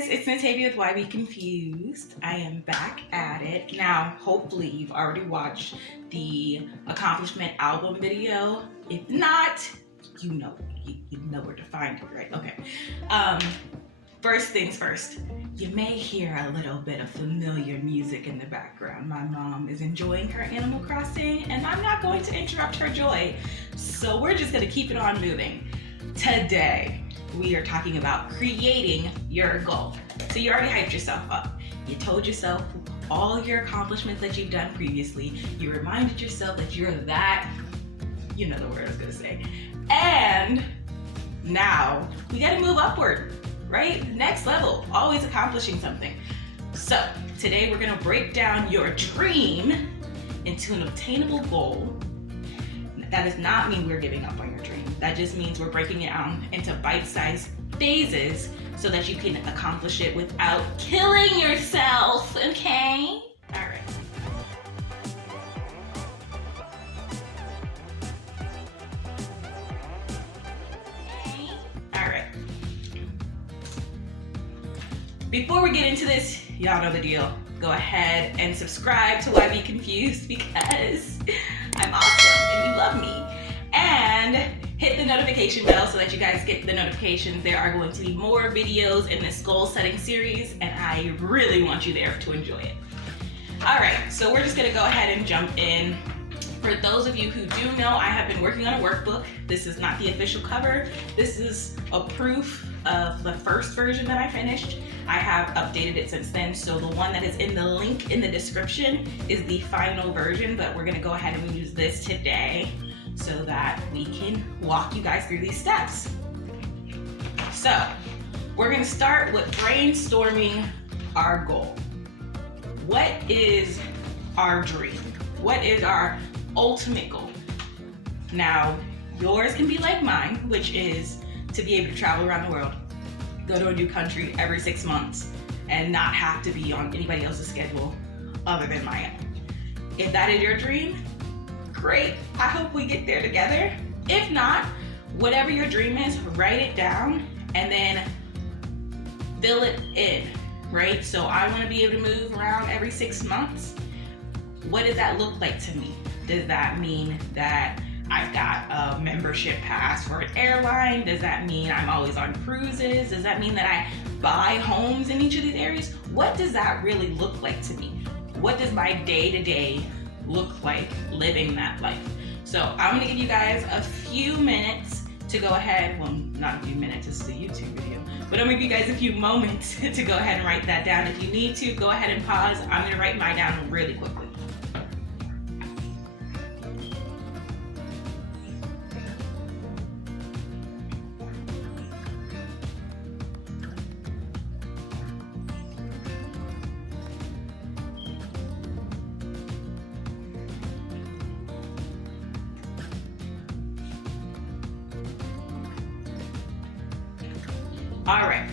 guys, it's Natalia with Why Be Confused. I am back at it. Now, hopefully you've already watched the accomplishment album video. If not, you know where to find it, right? Okay. First things first, you may hear a little bit of familiar music in the background. My mom is enjoying her Animal Crossing, and I'm not going to interrupt her joy. So we're just gonna keep it on moving. Today, we are talking about creating your goal. So you already hyped yourself up. You told yourself all your accomplishments that you've done previously. You reminded yourself that you're that, you know the word I was gonna say. And now we gotta move upward, right? Next level, always accomplishing something. So today we're gonna break down your dream into an obtainable goal. That does not mean we're giving up on your dream. That just means we're breaking it down into bite-sized phases so that you can accomplish it without killing yourself, okay? All right. All right. Before we get into this, y'all know the deal. Go ahead and subscribe to Why Be Confused because I'm awesome and you love me. And hit the notification bell so that you guys get the notifications. There are going to be more videos in this goal setting series and I really want you there to enjoy it. All right, so we're just gonna go ahead and jump in. For those of you who do know, I have been working on a workbook. This is not the official cover. This is a proof of the first version that I finished. I have updated it since then, so the one that is in the link in the description is the final version, but we're gonna go ahead and use this today so that we can walk you guys through these steps. So, we're gonna start with brainstorming our goal. What is our dream? What is our ultimate goal? Now, yours can be like mine, which is to be able to travel around the world, go to a new country every 6 months, and not have to be on anybody else's schedule other than my own. If that is your dream, great. I hope we get there together. If not, whatever your dream is, write it down and then fill it in, right? So I want to be able to move around every 6 months. What does that look like to me? Does that mean that I've got a membership pass for an airline? Does that mean I'm always on cruises? Does that mean that I buy homes in each of these areas? What does that really look like to me? What does my day-to-day look like living that life? So I'm gonna give you guys a few minutes to go ahead, well, not a few minutes, it's a YouTube video, but I'm gonna give you guys a few moments to go ahead and write that down. If you need to, go ahead and pause. I'm gonna write mine down really quickly. All right,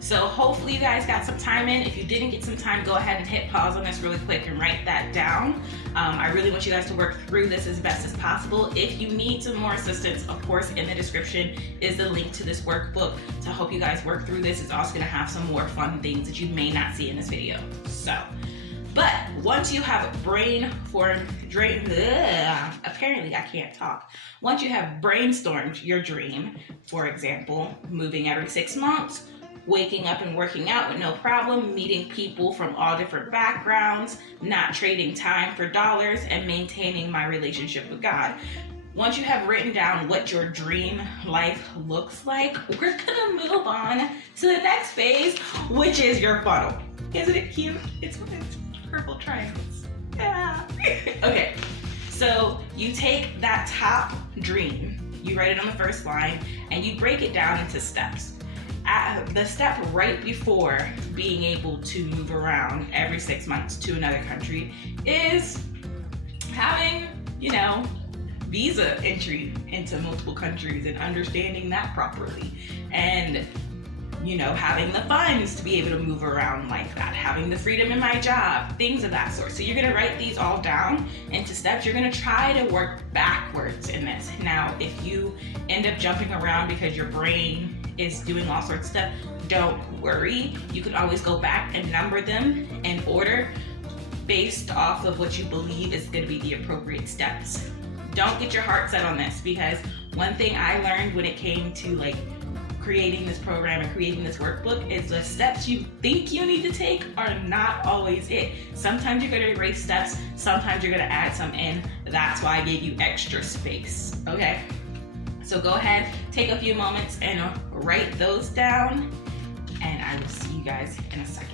so hopefully you guys got some time in. If you didn't get some time, go ahead and hit pause on this really quick and write that down. I really want you guys to work through this as best as possible. If you need some more assistance, of course, in the description is the link to this workbook to help you guys work through this. It's also gonna have some more fun things that you may not see in this video. So, but once you have apparently I can't talk. Once you have brainstormed your dream, for example, moving every 6 months, waking up and working out with no problem, meeting people from all different backgrounds, not trading time for dollars, and maintaining my relationship with God. Once you have written down what your dream life looks like, we're gonna move on to the next phase, which is your funnel. Isn't it cute? It's purple triangles. Yeah. Okay, so you take that top dream, you write it on the first line, and you break it down into steps. The step right before being able to move around every 6 months to another country is having, visa entry into multiple countries and understanding that properly. And having the funds to be able to move around like that, having the freedom in my job, things of that sort. So you're gonna write these all down into steps. You're gonna try to work backwards in this. Now, if you end up jumping around because your brain is doing all sorts of stuff, don't worry. You can always go back and number them in order based off of what you believe is going to be the appropriate steps. Don't get your heart set on this, because one thing I learned when it came to like creating this program and creating this workbook is the steps you think you need to take are not always it. Sometimes you're going to erase steps, sometimes you're going to add some in. That's why I gave you extra space, okay? So go ahead, take a few moments and write those down, and I will see you guys in a second.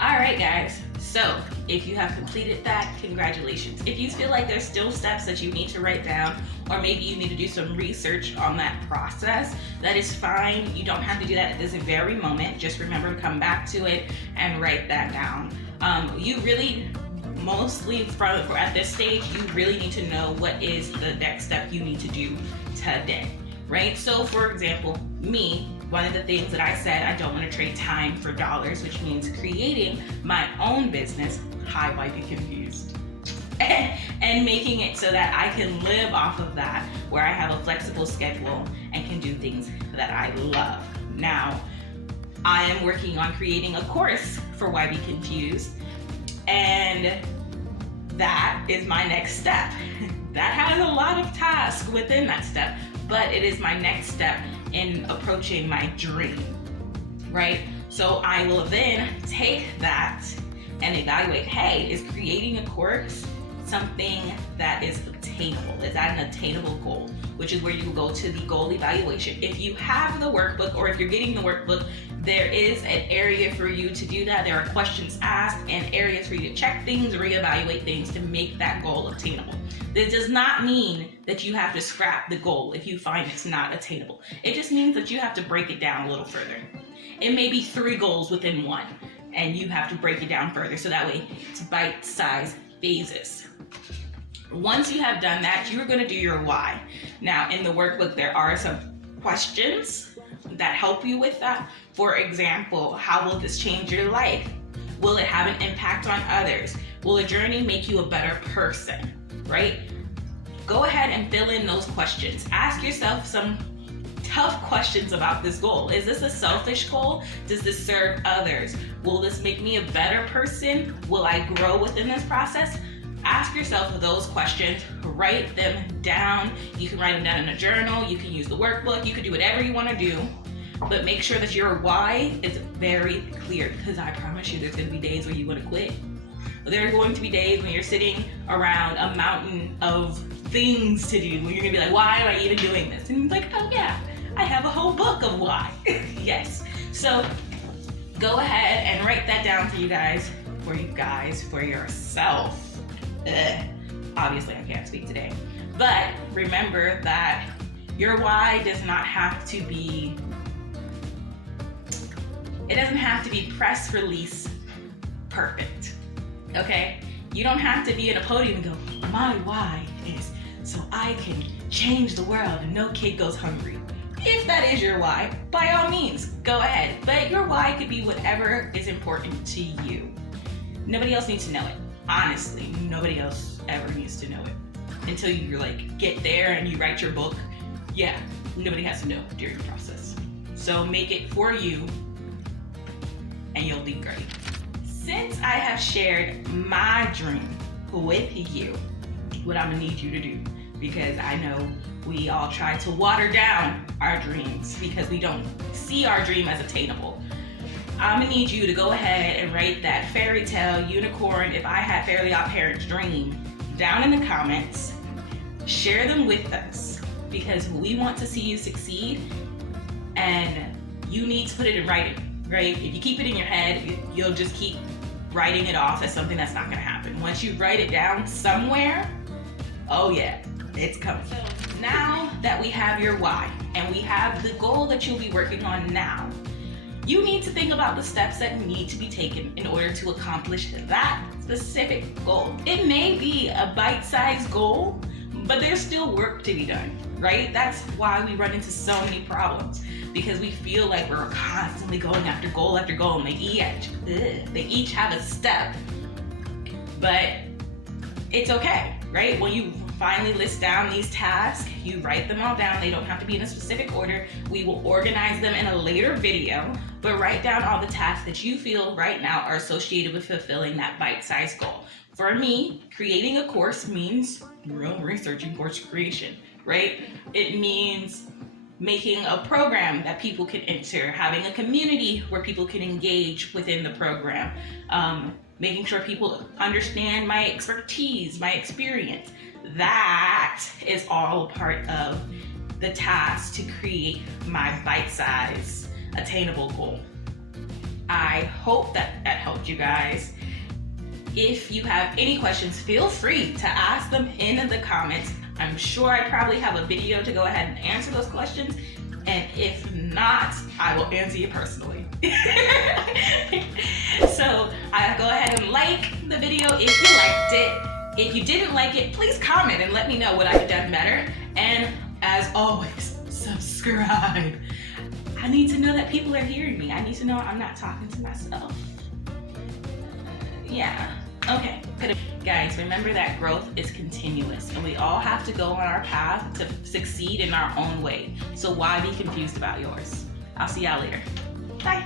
All right, guys, so if you have completed that, congratulations. If you feel like there's still steps that you need to write down, or maybe you need to do some research on that process, that is fine. You don't have to do that at this very moment. Just remember to come back to it and write that down. You really, mostly at this stage, you really need to know what is the next step you need to do today, right? So for example, me, one of the things that I said, I don't want to trade time for dollars, which means creating my own business, hi, why be confused, and making it so that I can live off of that, where I have a flexible schedule and can do things that I love. Now, I am working on creating a course for Why Be Confused, and that is my next step. That has a lot of tasks within that step, but it is my next step in approaching my dream, right? So I will then take that and evaluate, hey, is creating a course something that is obtainable? Is that an attainable goal? Which is where you will go to the goal evaluation. If you have the workbook, or if you're getting the workbook, there is an area for you to do that. There are questions asked and areas for you to check things, reevaluate things to make that goal obtainable. This does not mean that you have to scrap the goal if you find it's not attainable. It just means that you have to break it down a little further. It may be 3 goals within one, and you have to break it down further so that way it's bite-sized phases. Once you have done that, you're going to do your why. Now, in the workbook, there are some questions that help you with that. For example, how will this change your life? Will it have an impact on others? Will a journey make you a better person? Right? Go ahead and fill in those questions. Ask yourself some tough questions about this goal. Is this a selfish goal? Does this serve others? Will this make me a better person? Will I grow within this process? Ask yourself those questions, write them down. You can write them down in a journal, you can use the workbook, you can do whatever you want to do, but make sure that your why is very clear, because I promise you there's going to be days where you want to quit. There are going to be days when you're sitting around a mountain of things to do, when you're going to be like, why am I even doing this? And you're like, oh yeah, I have a whole book of why. Yes. So go ahead and write that down for yourself. Obviously I can't speak today, but remember that your why does not have to be, it doesn't have to be press release perfect, okay? You don't have to be in a podium and go, my why is so I can change the world and no kid goes hungry. If that is your why, by all means, go ahead. But your why could be whatever is important to you. Nobody else needs to know it. Honestly, nobody else ever needs to know it until you like get there and you write your book. Yeah, nobody has to know during the process. So make it for you and you'll be great. Since I have shared my dream with you, what I'm gonna need you to do, because I know we all try to water down our dreams because we don't see our dream as attainable. I'm gonna need you to go ahead and write that fairy tale, unicorn, if I had Fairly Odd Parents dream down in the comments. Share them with us because we want to see you succeed, and you need to put it in writing, right? If you keep it in your head, you'll just keep writing it off as something that's not gonna happen. Once you write it down somewhere, oh yeah, it's coming. So now that we have your why and we have the goal that you'll be working on now, you need to think about the steps that need to be taken in order to accomplish that specific goal. It may be a bite-sized goal, but there's still work to be done, right? That's why we run into so many problems, because we feel like we're constantly going after goal after goal, and they each have a step, but it's okay. right? When you finally list down these tasks, you write them all down. They don't have to be in a specific order. We will organize them in a later video, but write down all the tasks that you feel right now are associated with fulfilling that bite-sized goal. For me, creating a course means researching course creation, right? It means making a program that people can enter, having a community where people can engage within the program, making sure people understand my expertise, my experience. That is all a part of the task to create my bite-sized attainable goal. I hope that helped you guys. If you have any questions, feel free to ask them in the comments. I'm sure I probably have a video to go ahead and answer those questions. And if not, I will answer you personally. So go ahead and like the video if you liked it. If you didn't like it, please comment and let me know what I could have done better. And as always, subscribe. I need to know that people are hearing me. I need to know I'm not talking to myself. Yeah, okay. Guys, remember that growth is continuous and we all have to go on our path to succeed in our own way. So why be confused about yours? I'll see y'all later. Bye.